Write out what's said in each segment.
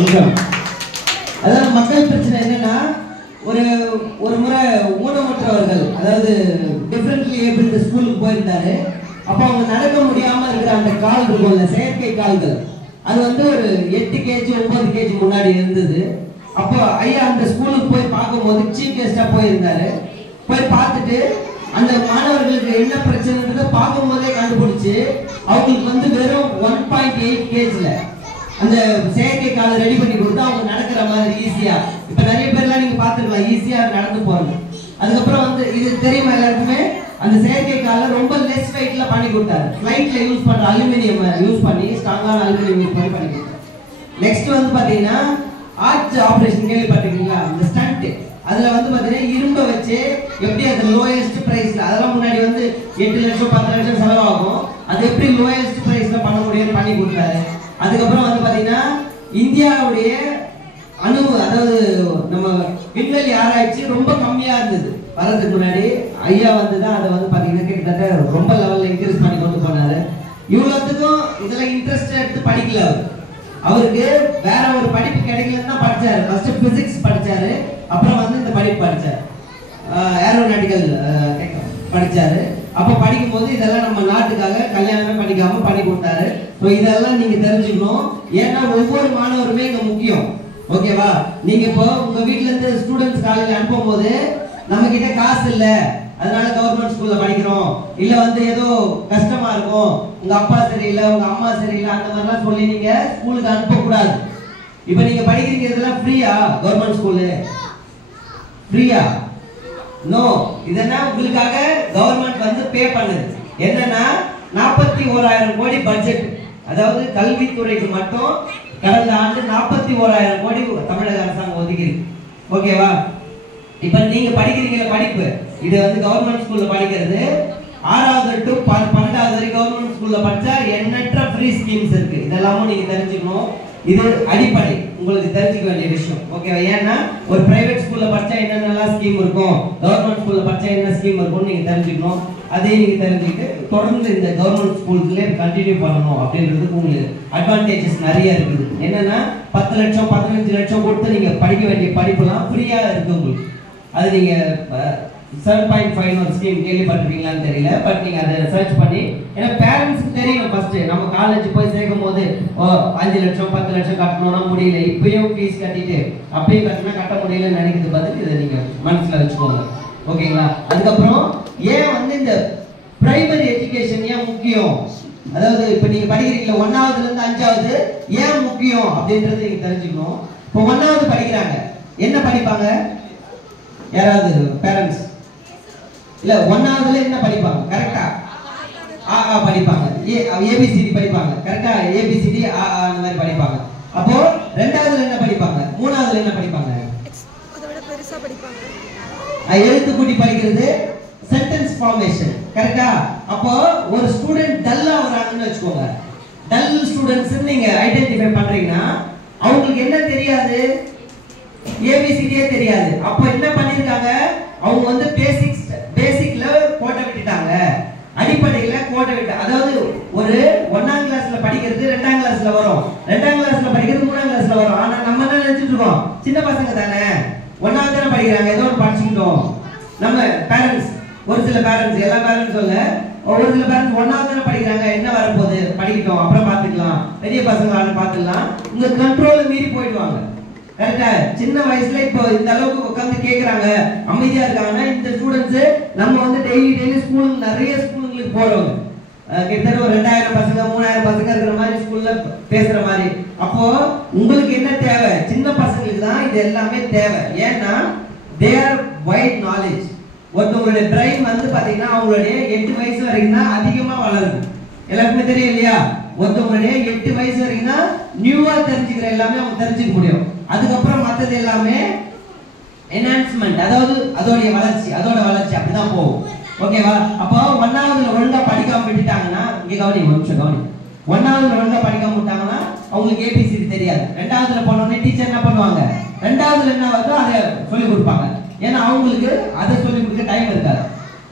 அதாவது மக்கள் பிரச்சனை என்னன்னா ஒரு முறை ஊனமுற்றவர்கள் அதாவது டிஃபரெண்ட்லி ஏபிள்டு ஸ்கூலுக்கு போயிருந்தாரு. அப்போ அவங்க நடக்க முடியாம இருக்கிற அந்த கால் இருக்கும்ல, செயற்கை கால்கள், அது வந்து ஒரு 8 கேஜி 9 கேஜி முன்னாடி இருந்தது. அப்போ ஐயா அந்த ஸ்கூலுக்கு போய் பார்க்கும்போது சீஃப் கெஸ்டா போயிருந்தாரு. போய் பார்த்துட்டு அந்த மாணவர்களுக்கு என்ன பிரச்சனைன்றதை பார்க்கும் போதே கண்டுபிடிச்சு அவங்களுக்கு வந்து வெறும் 1.8 கேஜில அந்த செயற்கை காலை ரெடி பண்ணி கொடுத்து அவங்க நடக்கிற மாதிரி ஈஸியா, இப்ப நிறைய பேர்லாம் நீங்க பார்த்துருக்கலாம் ஈஸியா நடந்து போறாங்க. அதுக்கப்புறம் வந்து இது தெரியுமா எல்லாருக்குமே, அந்த செயற்கை காலை ரொம்ப லெஸ் வெயிட்ல பண்ணி கொடுத்தாரு. ஃபிளைட்ல யூஸ் பண்ற அலுமினியம் யூஸ் பண்ணி, ஸ்ட்ராங்கான அலுமினியம் யூஸ் பண்ணி கொடுத்தாரு. நெக்ஸ்ட் வந்து பாத்தீங்கன்னா ஆர்ச் ஆபரேஷன் கேள்விப்பட்டிருக்கீங்களா? அந்த ஸ்டண்ட், அதுல வந்து பாத்தீங்கன்னா இரும்பை வச்சு எப்படி அந்த லோயஸ்ட் பிரைஸ்ல, அதெல்லாம் முன்னாடி வந்து 8 லட்சம் 10 லட்சம் செலவாகும், அது எப்படி லோயஸ்ட் பிரைஸ்ல பண்ண முடியும்னு பண்ணி கொடுத்தாரு. அதுக்கப்புறம் வந்து பாத்தீங்கன்னா இந்தியாவுடைய அதாவது நம்ம விண்வெளி ஆராய்ச்சி ரொம்ப கம்மியா இருந்தது வரதுக்கு முன்னாடி. ஐயா வந்து தான் அதை வந்து பாத்தீங்கன்னா கிட்டத்தட்ட ரொம்ப லெவல்ல இன்க்ரீஸ் பண்ணி கொண்டு போனாரு. இவ்வளவுக்கும் இதுல இன்ட்ரெஸ்ட் எடுத்து படிக்கல அவருக்கு வேற ஒரு படிப்பு கிடைக்கலன்னு தான் படிச்சாரு. ஃபர்ஸ்ட் பிசிக்ஸ் படிச்சாரு, அப்புறம் வந்து இந்த படிப்பு படிச்சாரு, ஏரோநாட்டிக்கல் படிச்சாரு. அப்ப படிக்கும் போது இதெல்லாம் நம்ம நாட்டுக்காக கல்யாணமே பண்ணிக்காம பண்ணி கொடுத்தாரு. இதெல்லாம் நீங்க தெரிஞ்சுக்கணும். ஏன்னா ஒவ்வொரு மாணவருமே இங்க முக்கியம். ஓகேவா? நீங்க இப்போ உங்க வீட்ல இருந்து ஸ்டூடெண்ட்ஸ் காலேஜ் அனுப்பும் போது நம்ம கிட்ட காசு இல்ல, அதனால கவர்மெண்ட் ஸ்கூல்ல படிக்கிறோம், இல்ல வந்து ஏதோ கஷ்டமா இருக்கும், உங்க அப்பா சரியில்லை உங்க அம்மா சரியில்லை, அந்த மாதிரிலாம் சொல்லி நீங்க ஸ்கூலுக்கு அனுப்ப கூடாது. இப்ப நீங்க படிக்கிறீங்க இதெல்லாம் ஃப்ரீயா? கவர்மெண்ட் ஸ்கூலு ஃப்ரீயா? நோ. இதெல்லாம் உங்களுக்காக கவர்மெண்ட் வந்து பே பண்ணுது. என்னன்னா 41,000 கோடி பட்ஜெட், அதாவது கல்வித்துறைக்கு மட்டும் கடந்த ஆண்டு 41,000 கோடி தமிழக அரசாங்கம் ஒதுக்கிருக்கு. ஓகேவா? இப்ப நீங்க படிக்கிறீங்க படிப்பு, இது வந்து கவர்மெண்ட் ஸ்கூல்ல படிக்கிறது 6வது to 12வது வரை கவர்மெண்ட் ஸ்கூல்ல படிச்சா எண்ணற்ற ஃப்ரீ ஸ்கீம்ஸ் இருக்கு. இதெல்லாமும் நீங்க தெரிஞ்சுக்கணும். இது அடிப்படை உங்களுக்கு தெரிஞ்சுக்க வேண்டிய விஷயம். ஓகேவா? ஏன்னா ஒரு பிரைவேட் ஸ்கூல்ல படிச்சா என்னென்னலாம் ஸ்கீம் இருக்கும், கவர்மெண்ட் ஸ்கூல்ல படிச்சா என்ன ஸ்கீம் இருக்கும்னு நீங்க தெரிஞ்சுக்கணும். அதே நீங்க தெரிஞ்சுக்கிட்டு தொடர்ந்து இந்த கவர்மெண்ட் ஸ்கூல்ஸ்ல கண்டினியூ பண்ணணும் அப்படின்றதுக்கு உங்களுக்கு அட்வான்டேஜஸ் நிறைய இருக்குது. என்னன்னா 10 லட்சம் 15 லட்சம் கொடுத்து நீங்க படிக்க வேண்டிய படிப்புலாம் ஃப்ரீயா இருக்கு உங்களுக்கு. அது நீங்க 7.5 ஒரு ஸ்கீம் கேள்விப்பட்டிருக்கீங்களான்னு தெரியல, பட் நீங்க அதை சர்ச் பண்ணி, ஏன்னா பேரண்ட்ஸ்க்கு தெரியும் ஃபர்ஸ்ட் நம்ம காலேஜ் போய் சேர்க்கும் போது 5 லட்சம் 10 லட்சம் கட்டணும்னா முடியல, இப்பயும் ஃபீஸ் கட்டிட்டு அப்பயும் கட்டினா கட்ட முடியலன்னு நினைக்கிறது பதில் இதை நீங்க மனசுல வச்சுக்கோங்க. ஓகேங்களா? அதுக்கப்புறம் ஏன் வந்து இந்த பிரைமரி எஜுகேஷன் ஏன் முக்கியம், அதாவது இப்ப நீங்க படிக்கிறீங்களா 1ஆவதுல இருந்து 5ஆவது ஏன் முக்கியம் அப்படின்றது நீங்க தெரிஞ்சுக்கணும். இப்போ 1ஆவது படிக்கிறாங்க, என்ன படிப்பாங்க? யாராவது பேரண்ட்ஸ் இல்ல 1ஆவதுல என்ன படிப்பாங்க? கரெக்டா ஆ படிப்பாங்க, ஏபிசிடி படிப்பாங்க. கரெக்டா? ஏபிசிடி அந்த மாதிரி படிப்பாங்க. அப்போ 2ஆவதுல என்ன படிப்பாங்க? 3ஆவதுல என்ன படிப்பாங்க? அதோட பெருசா படிப்பாங்க. எழுத்து கூட்டி படிக்கிறது, சென்டென்ஸ் ஃபார்மேஷன். கரெக்டா? அப்போ ஒரு ஸ்டூடெண்ட் டல்லா வராங்கன்னு வெச்சுக்கோங்க, டல் ஸ்டூடண்ட்ஸ் நீங்க ஐடென்டிஃபை பண்றீங்கன்னா அவங்களுக்கு என்ன தெரியாது? ஏபிசிடியே தெரியாது. அப்போ என்ன பண்ணிருக்காங்க? அவங்க வந்து பேசிக்ல கோட்டை விட்டுட்டாங்க, அடிப்படையில கோட்டை விட்டு, அதாவது ஒரு 1ஆம் கிளாஸ்ல படிக்கிறது 2ஆம் கிளாஸ்ல வரும், 2ஆம் கிளாஸ்ல படிக்கிறது 3ஆம் கிளாஸ்ல வரும். ஆனா நம்ம என்ன நினைச்சிட்டு இருக்கோம், சின்ன பசங்க தானே 1ஆவது தானே படிக்கிறாங்க, ஏதோ ஒன்று படிச்சுக்கிட்டோம். நம்ம பேரண்ட்ஸ், ஒரு சில பேரண்ட்ஸ், எல்லா பேரண்ட்ஸ் சொல்ல, ஒரு சில பேரண்ட்ஸ் 1ஆவது தானே படிக்கிறாங்க, என்ன வரப்போகுது படிக்கட்டும் அப்புறம் பார்த்துக்கலாம், பெரிய பசங்களான பார்த்துக்கலாம், உங்க கண்ட்ரோல மீறி போயிடுவாங்க. கரெக்டா? சின்ன வயசுல இப்போ இந்த அளவுக்கு உட்காந்து கேட்கறாங்க, அமைதியா இருக்காங்கன்னா இந்த ஸ்டூடெண்ட்ஸ் நம்ம வந்து டெய்லி ஸ்கூலுக்கு நிறைய ஸ்கூலுங்களுக்கு போறோம், கிட்டத்தட்ட ஒரு 2000 பசங்க 3000 பசங்க இருக்கிற மாதிரி ஸ்கூல்ல பேசுற மாதிரி. அப்போ உங்களுக்கு என்ன தேவை? சின்ன பசங்களுக்கு தான் இது எல்லாமே தேவை. ஏன்னா they are wide knowledge. ஒருத்தவங்களுடைய பிரைன் வந்து பாத்தீங்கன்னா அவங்களுடைய 8 வயசு வரைக்கும் தான் அதிகமா வளருது. எல்லாருக்குமே தெரியும் இல்லையா? ஒருத்தவங்களுடைய 8 வயசு வரைக்கும் தான் நியூவா தெரிஞ்சுக்கிற எல்லாமே அவங்க தெரிஞ்சுக்க முடியும். அதுக்கப்புறம் மற்றது எல்லாமே என்ஹான்ஸ்மெண்ட், அதாவது அதோட வளர்ச்சி அப்படிதான் போகும். ஓகேவா? அப்போ 1ஆவதுல ஒழுங்கா படிக்காம விட்டுட்டாங்கன்னா, இங்க கவனி ஒரு நிமிஷம் கவனி, 1ஆவதுல ஒழுங்கா படிக்காம விட்டாங்கன்னா அவங்களுக்கு ஏபிசிடி தெரியாது. 2ஆவதுல போனோடனே டீச்சர் என்ன பண்ணுவாங்க? 2ஆவதுல என்ன வருதோ அதை சொல்லி கொடுப்பாங்க. ஏன்னா அவங்களுக்கு அதை சொல்லி கொடுக்க டைம் இருக்காது.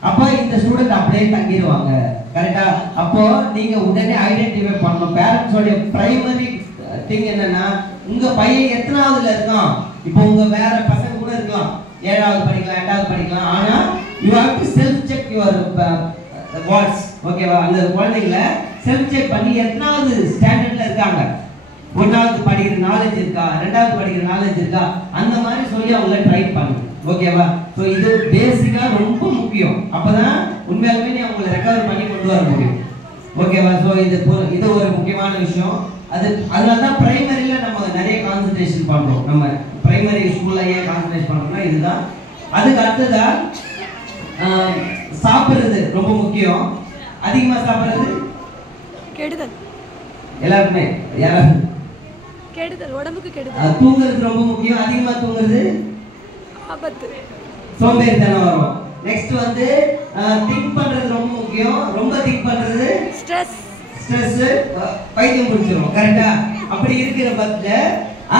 அப்போ இந்த ஸ்டூடெண்ட் அப்படியே தங்கிடுவாங்க. கரெக்டா? அப்போ நீங்க உடனே ஐடென்டிஃபை பண்ணணும். பேரண்ட்ஸோட பிரைமரி திங் என்னன்னா, உங்க பையன் எத்தனாவதுல இருக்கான், இப்போ உங்க வேற பசங்க கூட இருக்கலாம், 7வது படிக்கலாம் 8வது படிக்கலாம், ஆனா you have to self check your what's. ஓகேவா? அந்த குழந்தைகளை செல்ஃப் செக் பண்ணி எத்தனாவது ஸ்டாண்டர்ட்ல இருக்காங்க, 1வது படிக்கிற நாலேஜ் இருக்கா, 2வது படிக்கிற நாலேஜ் இருக்கா, அந்த மாதிரி சொல்லி அவங்கள ட்ரை பண்ணுங்க. ஓகேவா? ஸோ இது பேசிக்கா ரொம்ப முக்கியம். அப்பதான் உண்மையாலுமே நீ அவங்களை ரெக்கவர் பண்ணி கொண்டு வர முடியும். ஓகேவா? ஸோ இது ஒரு முக்கியமான விஷயம். அதனால தான் பிரைமரியில நம்ம நிறைய கான்சன்ட்ரேஷன் பண்றோம். நம்ம பிரைமரி ஸ்கூல்ல ஏன் கான்சன்ட்ரேட் பண்றோம்னா இதுதான். அதுக்கு அடுத்ததா சாப்பிடுறது ரொம்ப முக்கியம். அதிகமா சாப்பிடுறது கெடுதல். எல்லாருமே யாரும் கெடுதல், உடம்புக்கு கெடுதல். தூங்குறது ரொம்ப முக்கியம். அதிகமா தூங்குறது ஆபத்து, சோம்பேறித்தனம் வரும். நெக்ஸ்ட் வந்து திங்க் பண்றது ரொம்ப முக்கியம். ரொம்ப திங்க் பண்றது ஸ்ட்ரெஸ் பைத்தியம் பிடிச்சிரும். கரெக்டா? அப்படி இருக்கிற பட்சத்துல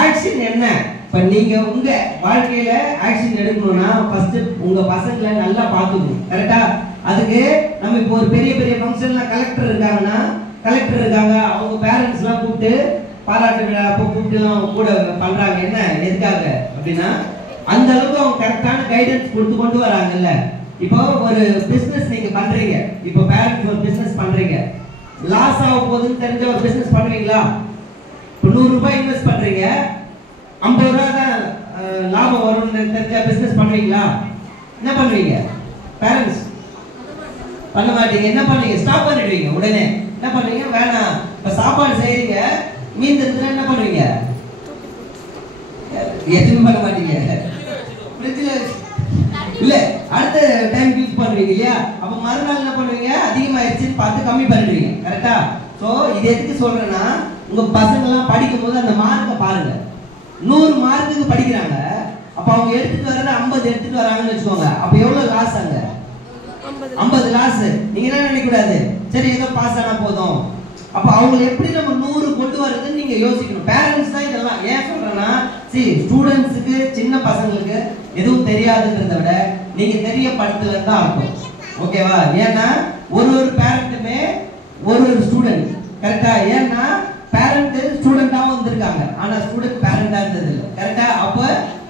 ஆக்ஷன் என்ன? இப்ப நீங்க உங்க வாழ்க்கையில ஆக்ஷன் எடுக்கணும்னா ஃபர்ஸ்ட் உங்க பசங்களை நல்லா பாத்துக்கணும். கரெக்டா? அதுக்கு நம்ம இப்போ ஒரு பெரிய பெரிய ஃபங்க்ஷன்ல கலெக்டர் இருக்காங்க, அவங்க பேரண்ட்ஸ் எல்லாம் கூப்பிட்டு பாராட்டு விழா அப்போ கூப்பிட்டுலாம் கூட பண்றாங்க. என்ன எதுக்காக அப்படின்னா, அந்த அளவுக்கு அவங்க கரெக்டான கைடன்ஸ் கொடுத்து கொண்டு வராங்கல்ல. இப்போ ஒரு பிசினஸ் நீங்க பண்றீங்க, இப்போ பேரண்ட்ஸ் ஒரு பிசினஸ் பண்றீங்க, லாஸ் ஆக போகுதுன்னு தெரிஞ்ச ஒரு பிசினஸ் பண்ணுவீங்களா? இப்போ 100 ரூபாய் இன்வெஸ்ட் பண்றீங்க, 50 ரூபாய் தான் லாபம் வரும்னு தெரிஞ்ச பிசினஸ் பண்ணுவீங்களா? என்ன பண்ணுவீங்க? பேரண்ட்ஸ் பண்ண மாட்டீங்க. என்ன பண்ணுவீங்க? ஸ்டாப் பண்ணிடுவீங்க. உடனே என்ன பண்ணுவீங்க? வேணாம். இப்ப சாப்பாடு செய்றீங்க, மீந்ததுன்னா என்ன பண்ணுவீங்க? எதுவும் பண்ண மாட்டீங்க. ஃப்ரிட்ஜ்ல இல்ல அடுத்த டைம் யூஸ் பண்ணுவீங்க இல்லையா? அப்ப மறுநாள் என்ன பண்ணுவீங்க? அதிகமாயிருச்சுன்னு பார்த்து கம்மி பண்ணிடுவீங்க. கரெக்டா? சோ இது எதுக்கு சொல்றேன்னா, உங்க பசங்க எல்லாம் படிக்கும் போது அந்த மார்க்கை பாருங்க. 100 மார்க்குக்கு படிக்கிறாங்க, அப்ப அவங்க எடுத்துட்டு வர்றது 50 எடுத்துட்டு வராங்கன்னு வச்சுக்கோங்க. அப்ப எவ்வளவு லாஸ்? அங்க 50 லாஸ். நீங்க என்ன நினைக்க கூடாது, சரி ஏதோ பாஸ் ஆனா போதும். அப்ப அவங்களை எப்படி நம்ம 100 கொண்டு வரதுன்னு நீங்க யோசிக்கணும். பேரண்ட்ஸ் தான் இதெல்லாம். ஏன் சொல்றேன்னா, ஸ்டூடெண்ட்ஸுக்கு சின்ன பசங்களுக்கு எதுவும் தெரியாதுன்றத விட நீங்க தெரியப்படுத்தல தான் இருக்கும். ஓகேவா? ஏன்னா ஒரு பேரண்ட்டுமே ஒரு ஸ்டூடெண்ட். கரெக்டா? ஏன்னா பேரண்ட் ஸ்டூடெண்டாவும் வந்திருக்காங்க, ஆனா ஸ்டூடெண்ட் பேரண்டா இருந்தது இல்லை. கரெக்டா? அப்ப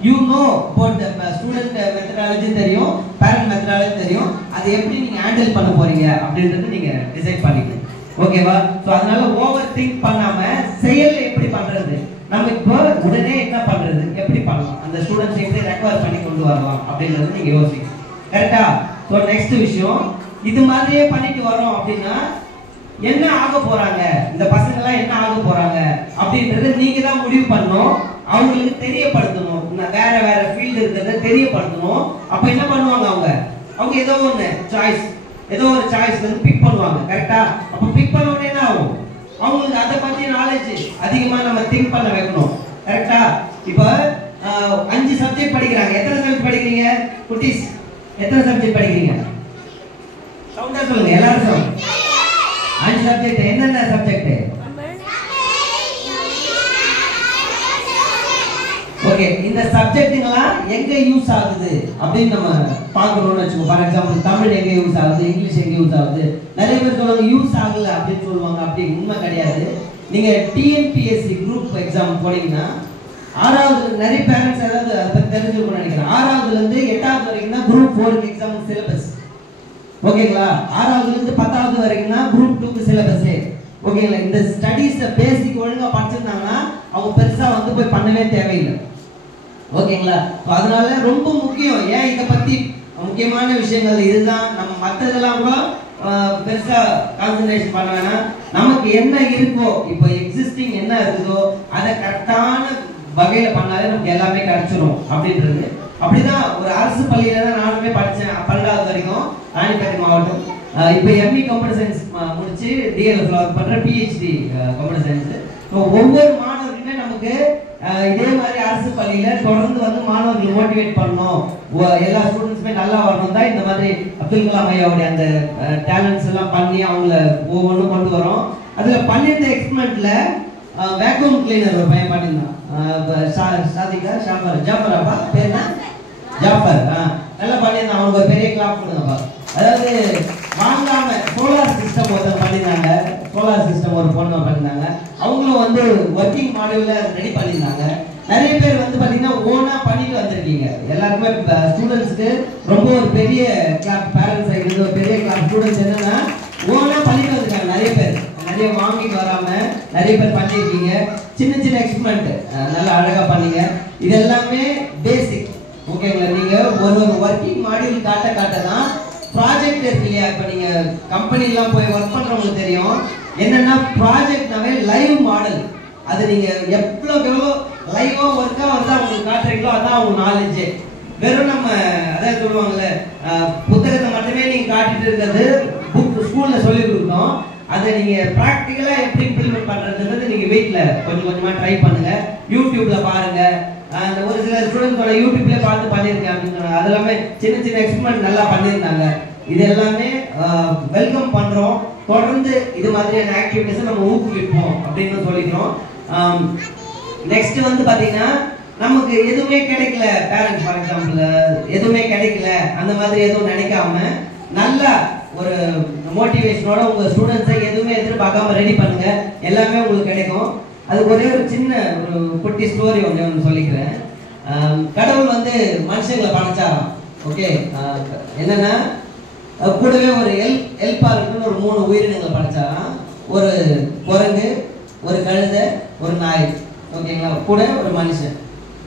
you know about student methodology தெரியும், பேரண்ட் மெத்தடாலஜி தெரியும். அதை எப்படி நீங்க ஹேண்டில் பண்ண போறீங்க அப்படின்றது நீங்க டிசைட் பண்ணிக்கணும். ஓகேவா? சோ அதனால ஓவர் திங்க் பண்ணாம செயல்ல எப்படி பண்றது, நம்ம இப்போ உடனே என்ன பண்றது, எப்படி பண்ணலாம், அந்த ஸ்டூடெண்ட்ஸ் எப்படி ரெக்கவர் பண்ணி கொண்டு வரலாம் அப்படின்றது நீங்க யோசிக்கணும். கரெக்டா? சோ நெக்ஸ்ட் விஷயம், இது மாதிரியே பண்ணிட்டு வரோம் அப்படின்னா என்ன ஆக போறாங்க, இந்த பசங்க எல்லாம் என்ன ஆக போறாங்க அப்படின்றத நீங்க தான் முடிவு பண்ணணும். அவங்களுக்கு தெரியப்படுத்தணும். வேற ஃபீல்டு இருக்கிறத தெரியப்படுத்தணும். அப்ப என்ன பண்ணுவாங்க? அவங்க ஏதோ ஒரு சாய்ஸ் வந்து பிக் பண்ணுவாங்க. கரெக்டா? அப்ப பிக் பண்ண உடனே என்ன ஆகும்? அவங்களுக்கு அதை பத்தி நாலேஜ் அதிகமா நம்ம திங்க் பண்ண வைக்கணும். கரெக்டா? இப்ப 5 சப்ஜெக்ட் படிக்கிறாங்க. எத்தனை சப்ஜெக்ட் படிக்கிறீங்க குட்டீஸ்? எத்தனை சப்ஜெக்ட் படிக்கிறீங்க? சவுண்டா சொல்லுங்க எல்லாரும். 5 சப்ஜெக்ட். என்னென்ன சப்ஜெக்ட்? ஓகே. இந்த சப்ஜெக்ட்லாம் எங்க யூஸ் ஆகுது அப்படின்னு நம்ம பார்க்கணும்னு வச்சுக்கோ. ஃபார் எக்ஸாம்பிள் தமிழ் எங்க யூஸ் ஆகுது, இங்கிலீஷ் எங்க யூஸ் ஆகுது. நிறைய பேர் சொல்லுவாங்க யூஸ் ஆகல அப்படின்னு சொல்லுவாங்க. அப்படி உண்மை கிடையாது. நீங்க டிஎன்பிஎஸ்சி குரூப் எக்ஸாம் போனீங்கன்னா 6வது நிறைய பேரண்ட்ஸ் ஏதாவது அதை பத்தி தெரிஞ்சுக்கணும்னு நினைக்கிறேன். 6வதுல இருந்து 8வது வரைக்கும் தான் குரூப் 4 எக்ஸாம் சிலபஸ். ஓகேங்களா? 6வதுல இருந்து 10வது வரைக்கும் தான் குரூப் 2 சிலபஸ். ஓகேங்களா? இந்த ஸ்டடீஸ் பேசிக் ஒழுங்கா படிச்சிருந்தாங்கன்னா அவங்க பெருசா வந்து போய் பண்ணவே தேவையில்லை. ஓகேங்களா? அதனால ரொம்ப முக்கியம். ஏன் இதை பத்தி முக்கியமான விஷயங்கள் இதுதான். நம்ம மற்றதெல்லாம் கூட பெருசா கான்சன்ட்ரேஷன் பண்ண வேணாம். நமக்கு என்ன இருக்கோ, இப்போ எக்ஸிஸ்டிங் என்ன இருக்குதோ அதை கரெக்டான வகையில பண்ணாலே நமக்கு எல்லாமே கிடைச்சிடும் அப்படின்றது. அப்படிதான் ஒரு அரசு பள்ளியில தான் நானுமே படித்தேன் 12வது வரைக்கும், ராணிப்பேட்டை மாவட்டம். இப்போ எம்இ கம்ப்யூட்டர் சயின்ஸ் முடிச்சு டிஎல்எஃப்ல ஒர்க் பண்ற, பிஹெச்டி கம்ப்யூட்டர் சயின்ஸ். ஒவ்வொரு மாணவர்கிட்ட நமக்கு இதே மாதிரி அரசு பள்ளியில தொடர்ந்து வந்து மாணவர்கள் மோட்டிவேட் பண்ணணும், எல்லா ஸ்டூடெண்ட்ஸுமே நல்லா வரணும் தான் இந்த மாதிரி அப்துல் கலாம் ஐயாவுடைய அந்த டேலண்ட்ஸ் எல்லாம் பண்ணி அவங்கள ஒவ்வொன்றும் கொண்டு வரோம். அதுல பண்ணியிருந்த எக்ஸ்பெரிமெண்ட்ல வேக்யூம் கிளீனர் ஒரு பையன் பண்ணியிருந்தான். ஜாஃபராப்பா பேர் என்ன? ஜாஃபர். நல்லா பண்ணியிருந்தான். அவனுக்கு ஒரு பெரிய கிளாப் கொடுங்கப்பா. அதாவது வாங்காம சோலார் சிஸ்டம் ஒருத்தர் பண்ணியிருந்தாங்க. சோலார் சிஸ்டம் ஒரு பொண்ணு பண்ணியிருந்தாங்க. அவங்களும் வந்து ஒர்க்கிங் மாடல்ல ரெடி பண்ணியிருந்தாங்க. நிறைய பேர் வந்து பார்த்தீங்கன்னா ஓனா பண்ணிட்டு வந்திருக்கீங்க. எல்லாருமே ஸ்டூடெண்ட்ஸ்க்கு ரொம்ப ஒரு பெரிய கிளாப், பேரண்ட்ஸ் சைடு ஒரு பெரிய கிளாப். ஸ்டூடெண்ட்ஸ் என்னன்னா ஓனா பண்ணிட்டு வந்திருக்காங்க. நிறைய பேர் நிறைய வாங்கிட்டு வராம நிறைய பேர் பண்ணியிருக்கீங்க. சின்ன சின்ன எக்ஸ்பெரிமெண்ட் நல்லா அழகா பண்ணீங்க. இது எல்லாமே பேசிக். ஓகேங்களா? நீங்க ஒரு ஒர்க்கிங் மாடியூல் காட்ட தான் ப்ராஜெக்ட் இருக்கு இல்லையா? இப்போ நீங்க கம்பெனிலாம் போய் ஒர்க் பண்றவங்களுக்கு தெரியும் என்னன்னா ப்ராஜெக்ட்னாவே லைவ் மாடல். அது நீங்க எவ்வளோ லைவா ஒர்க்கா வந்து அவங்களுக்கு காட்டுறீங்களோ அதான் அவங்க நாலேஜ். வெறும் நம்ம அதான் சொல்லுவாங்கல்ல, புத்தகத்தை மட்டுமே நீங்க காட்டிட்டு இருக்கிறது புக் ஸ்கூல்ல சொல்லி கொடுக்கணும். அதை நீங்க ப்ராக்டிக்கலா எப்படி இம்ப்ளிமெண்ட் பண்றதுன்றது நீங்க வீட்ல கொஞ்சம் கொஞ்சமா ட்ரை பண்ணுங்க. யூடியூப்ல பாருங்க. அந்த ஒரு சில ஸ்டூடெண்ட்ஸோட யூடியூப்ல பார்த்து பண்ணியிருக்கேன் அப்படின்னு சொன்னாங்க. அது எல்லாமே சின்ன சின்ன எக்ஸ்பெரிமெண்ட் நல்லா பண்ணியிருந்தாங்க. இது எல்லாமே வெல்கம் பண்றோம். தொடர்ந்து இது மாதிரியான ஆக்டிவிட்டிஸை நம்ம ஊக்குவிப்போம் அப்படின்னு சொல்லிக்கிறோம். நெக்ஸ்ட் வந்து பாத்தீங்கன்னா நமக்கு எதுவுமே கிடைக்கல, பேரண்ட்ஸ் ஃபார் எக்ஸாம்பிள் எதுவுமே கிடைக்கல அந்த மாதிரி எதுவும் நினைக்காம நல்லா ஒரு மோட்டிவேஷனோட உங்க ஸ்டூடெண்ட்ஸை எதுவுமே எதிர்பார்க்காம ரெடி பண்ணுங்க. எல்லாமே உங்களுக்கு கிடைக்கும். அது ஒரே ஒரு சின்ன ஒரு குட்டி ஸ்டோரி ஒன்று சொல்லிக்கிறேன். கடவுள் வந்து மனுஷங்களை படைச்சாராம். ஓகே, என்னன்னா கூடவே ஒரு ஹெல்ப்பா இருக்குன்னு ஒரு 3 உயிரினங்களை படைச்சாராம். ஒரு குரங்கு, ஒரு கழுதை, ஒரு நாய். ஓகேங்களா? கூட ஒரு மனுஷன்.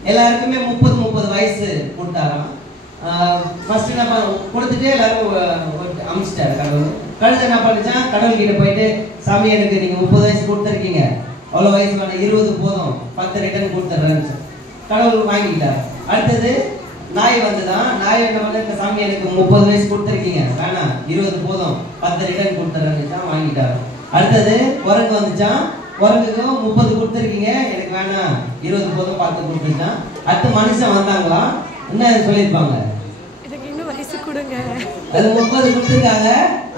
எல்லாருக்குமே 30 வயசு கொடுத்தாராம். ஃபர்ஸ்ட் என்ன கொடுத்துட்டு எல்லாரும் அமிச்சிட்டாரு கடவுள். கழுதை என்ன பண்ணிச்சான், கடவுள் கிட்ட போயிட்டு, சாமி எனக்கு நீங்க 30 வயசு கொடுத்துருக்கீங்க, அவ்வளோ வயசு வேணாம், 20 போதும், 10 ரிட்டர்ன் கொடுத்துட்றேன்னு கடவுள் வாங்கிக்கிட்டாரு. அடுத்தது நாய் வந்துதான். நாய் என்ன பண்ண, சாமி எனக்கு 30 வயசு கொடுத்துருக்கீங்க, வேணாம் 20 போதும், 10 ரிட்டர்ன் கொடுத்துட்றேன்னு வாங்கிட்டாரு. அடுத்தது குரங்கு வந்துச்சான். குரங்குக்கும் 30 கொடுத்துருக்கீங்க, எனக்கு வேணாம் 20 போதும், 10 கொடுத்துருச்சான். அடுத்து மனுஷன் வந்தாங்களா, என்ன சொல்லியிருப்பாங்க, அது 30 கொடுத்துருக்காங்க,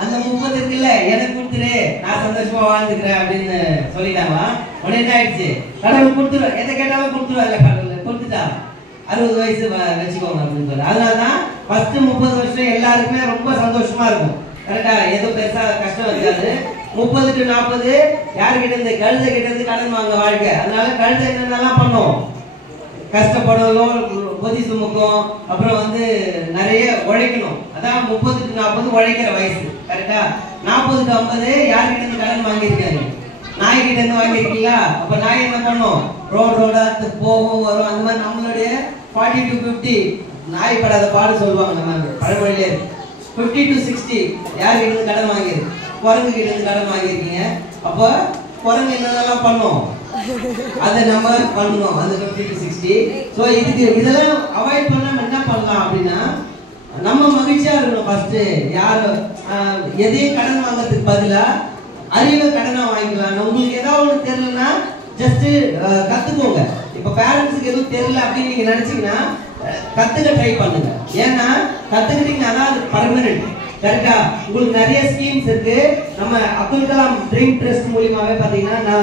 அந்த 30 இருக்குல்ல எனக்கு கொடுத்துரு, நான் சந்தோஷமா வாழ்ந்துக்கிறேன் அப்படின்னு சொல்லிட்டாங்களா. உடனே என்ன ஆயிடுச்சு, கடவுள் கொடுத்துருவார், எதை கேட்டாலும் கொடுத்துருவார்ல கடவுள், கொடுத்துட்டா 60 வயசு வச்சுக்கோங்க அப்படின்னு சொல்லி. அதனாலதான் ஃபர்ஸ்ட் 30 வருஷம் எல்லாருக்குமே ரொம்ப சந்தோஷமா இருக்கும். கரெக்டா? ஏதோ பெருசா கஷ்டம் இருக்காது. 30 to 40 யாருக்கிட்ட இருந்து, கழுதை கிட்ட இருந்து கடன் வாங்க வாழ்க்கை. அதனால கழுதை என்னென்னலாம் பண்ணும், கஷ்டப்படணும், பொதி சுமக்கும், அப்புறம் வந்து நிறைய உழைக்கணும். அதான் 30 to 40 உழைக்கிற வயசு. கரெக்டா? 40 to 50 யார்கிட்ட இருந்து கடன் வாங்கியிருக்காரு, நாய்கிட்ட இருந்து வாங்கியிருக்கீங்களா? அப்ப நாய் என்ன பண்ணும், ரோடா போகும் வரும். அந்த மாதிரி நம்மளுடைய 40 to 50 நாய் படாத பாடு சொல்லுவாங்க. நம்ம பழமொழியிலே 50 to 60 யார்கிட்ட இருந்து கடன் வாங்கியிருக்கு, குரங்கு கிட்ட இருந்து கடன் வாங்கியிருக்கீங்க. அப்போ குரங்கு என்னென்னலாம் பண்ணும், அதை நம்ம பண்ணணும். அந்த 50 to 60. ஸோ இதெல்லாம் அவாய்ட் பண்ணாம என்ன பண்ணலாம் அப்படின்னா, நம்ம மகிழ்ச்சியா இருக்கணும். ஃபர்ஸ்ட் யாரும் எதையும் கடன் வாங்கறதுக்கு பதிலா அறிவை கடனா வாங்கிக்கலாம். உங்களுக்கு ஏதாவது ஒன்று தெரியலன்னா ஜஸ்ட் கத்துக்கோங்க. இப்போ பேரண்ட்ஸுக்கு எதுவும் தெரியல அப்படின்னு நீங்க நினைச்சீங்கன்னா கத்துக்க ட்ரை பண்ணுங்க. ஏன்னா கத்துக்கிட்டீங்கன்னா அதான் பர்மனன்ட். கரெக்டா? உங்களுக்கு நிறைய ஸ்கீம்ஸ் இருக்கு. நம்ம அப்துல் கலாம் ட்ரீம் ட்ரஸ்ட் மூலமாவே பாத்தீங்கன்னா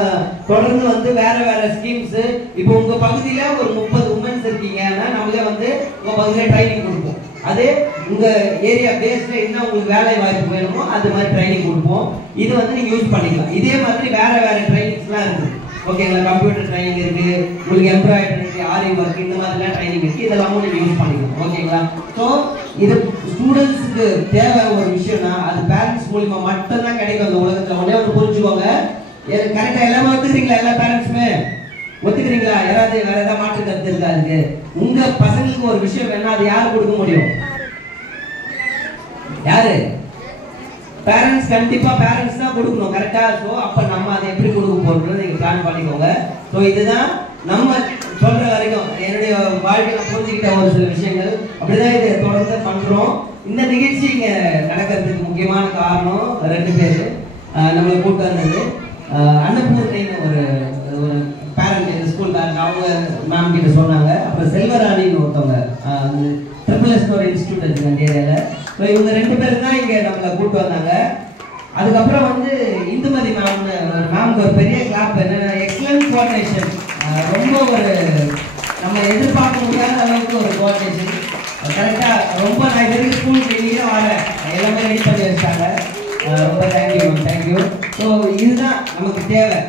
தொடர்ந்து வந்து வேற ஸ்கீம்ஸ். இப்போ உங்க பகுதியில ஒரு 30 உமன்ஸ் இருக்கீங்கன்னா நம்மளே வந்து உங்க பகுதியில ட்ரைனிங் கொடுப்போம். அது உங்க ஏரியா பேஸ்ல என்ன உங்களுக்கு வேலை வாய்ப்பு வேணுமோ அது மாதிரி ட்ரைனிங் கொடுப்போம். இது வந்து நீங்க யூஸ் பண்ணிக்கலாம். இதே மாதிரி வேற ட்ரைனிங்ஸ்லாம் இருக்கு. ஓகேங்களா? கம்ப்யூட்டர் ட்ரைனிங் இருக்கு, உங்களுக்கு எம்ப்ராய்டரி இருக்கு, ஆரி ஒர்க், இந்த மாதிரிலாம் ட்ரைனிங் இருக்கு. இதெல்லாம் நீங்க யூஸ் பண்ணிக்கலாம். ஓகேங்களா? ஸோ இது ஸ்டூடெண்ட்ஸுக்கு தேவை ஒரு விஷயம்னா அது பேரண்ட்ஸ் மூலியமா மட்டும்தான் கிடைக்கும் அந்த உலகத்துல. உடனே ஒன்று புரிஞ்சுக்கோங்க. கரெக்டா எல்லாமே ஒத்துக்கிறீங்களா? எல்லா பேரண்ட்ஸுமே ஒத்துக்கிறீங்களா? யாராவது வேற ஏதாவது மாற்று கருத்து இருக்கா? இருக்கு உங்க பசங்களுக்கு ஒரு விஷயம் வேணா அது யாரு கொடுக்க முடியும்? யாரு? பேரண்ட்ஸ். கண்டிப்பா பேரண்ட்ஸ் தான் கொடுக்கணும். கரெக்டா? ஸோ அப்ப நம்ம அதை எப்படி கொடுக்க போறோம்னு நீங்க பிளான் பண்ணிக்கோங்க. ஸோ இதுதான் நம்ம சொல்ற வரைக்கும் என்னுடைய வாழ்க்கையில புரிஞ்சுக்கிட்ட ஒரு சில விஷயங்கள். அப்படிதான் இதை தொடர்ந்து பண்றோம். இந்த நிகழ்ச்சி இங்க நடக்கிறதுக்கு முக்கியமான காரணம் 2 பேரு நம்மளை கூட்டு வந்தது. அன்னபூர்ணின்னு ஒரு பேரண்ட், ஸ்கூல் பேரண்ட், அவங்க மேம் கிட்ட சொன்னாங்க. அப்புறம் செல்வராணின்னு ஒருத்தவங்க ட்ரிபிள்எஸ் ஒரு இன்ஸ்டியூட் இருக்கு அந்த ஏரியால. ஸோ இவங்க 2 பேரும் தான் இங்க நம்மளை கூட்டு வந்தாங்க. அதுக்கப்புறம் வந்து இந்துமதி மேம்க்கு ஒரு பெரிய கிளாப். என்னன்னா எக்ஸலன்ட் கோஆர்டினேஷன். ரொம்ப ஒரு நம்ம எதிர்பார்க்க முடியாத அளவுக்கு ஒரு கோஆர்டினேஷன். கரெக்டாக ரொம்ப நான் இது வரைக்கும் ஸ்கூலுக்கு வெளியே வரேன் எல்லாமே ரெடி பண்ணி வச்சாங்க. ரொம்ப தேங்க்யூ மேம், தேங்க்யூ. ஸோ இதுதான் நமக்கு தேவை.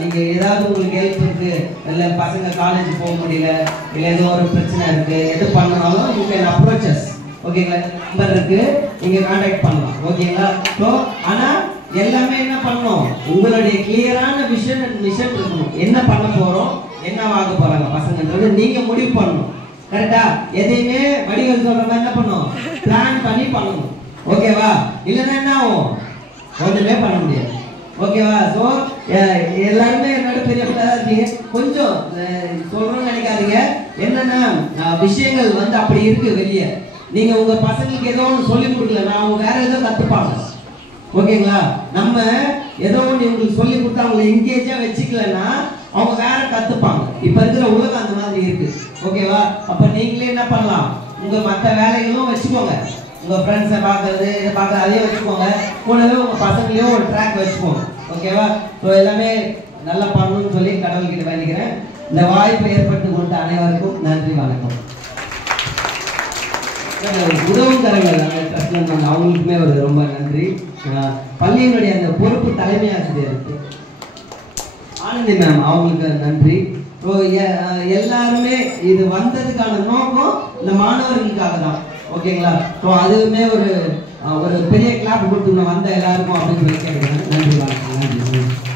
நீங்கள் ஏதாவது உங்களுக்கு ஹெல்ப் இருக்குது, இல்லை பசங்க காலேஜ் போக முடியல, இல்லை ஏதோ ஒரு பிரச்சனை இருக்குது, எது பண்ணாலும் யூ கேன் அப்ரோச்சஸ். ஓகேங்களா? நம்பர் இருக்குது, நீங்கள் கான்டாக்ட் பண்ணலாம். ஓகேங்களா? ஸோ ஆனால் எல்லாமே என்ன பண்ணணும், உங்களுடைய கிளியரான விஷன் அண்ட் மிஷன் இருக்கணும். என்ன பண்ண போகிறோம், என்ன வாங்க போகிறாங்க பசங்கன்றது நீங்கள் முடிவு பண்ணணும். கரெக்டா? எதையுமே வடிவல் சொல்கிற மாதிரி என்ன பண்ணணும், பிளான் பண்ணி பண்ணணும். ஓகேவா? இல்லைன்னா என்ன ஆகும், ஒன்றுமே பண்ண முடியாது. ஓகேவா? ஸோ எல்லாருமே என்னோட பெரிய பிள்ளைதான் இருக்கீங்க, கொஞ்சம் சொல்கிறோன்னு நினைக்காதீங்க. என்னென்னா விஷயங்கள் வந்து அப்படி இருக்குது வெளியே. நீங்கள் உங்கள் பசங்களுக்கு ஏதோ ஒன்று சொல்லிக் கொடுக்கலன்னா அவங்க வேற ஏதோ கற்றுப்பாங்க. ஓகேங்களா? நம்ம ஏதோ ஒன்று உங்களுக்கு சொல்லி கொடுத்து அவங்களை எங்கேஜாக வச்சுக்கலன்னா அவங்க வேற கற்றுப்பாங்க. இப்போ இருக்கிற உலகம் அந்த மாதிரி இருக்கு. ஓகேவா? அப்போ நீங்களே என்ன பண்ணலாம், உங்கள் மற்ற வேலைகளும் வச்சுக்கோங்க. உங்கள் ஃப்ரெண்ட்ஸை பார்க்கறது, இதை பார்க்குறது, அதையும் வச்சுக்கோங்க. கூடவே உங்கள் பசங்களையும் ஒரு ட்ராக் வச்சுக்கோங்க. ஓகேவா? ஸோ எல்லாமே நல்லா பண்ணணும்னு சொல்லி கடவுள்கிட்ட வேண்டிக்கிறேன். இந்த வாய்ப்பை ஏற்படுத்தி கொடுத்த அனைவருக்கும் நன்றி, வணக்கம். உதவுக்கரங்கள் அந்த ட்ரஸ்ட்ல இருந்தாங்க, அவங்களுக்குமே ஒரு ரொம்ப நன்றி. பள்ளியினுடைய அந்த பொறுப்பு தலைமை ஆசிரியருக்கு ஆனந்தி மேம், அவங்களுக்கு நன்றி. ஸோ எல்லாருமே இது வந்ததுக்கான நோக்கம் இந்த மாணவர்களுக்காக தான். ஓகேங்களா? ஸோ அதுவுமே ஒரு பெரிய கிளாப் கொடுத்துருந்தோம் வந்த எல்லாருக்கும் அப்படின்னு சொல்லி கேட்குறேன். நன்றி, வணக்கம். நன்றி.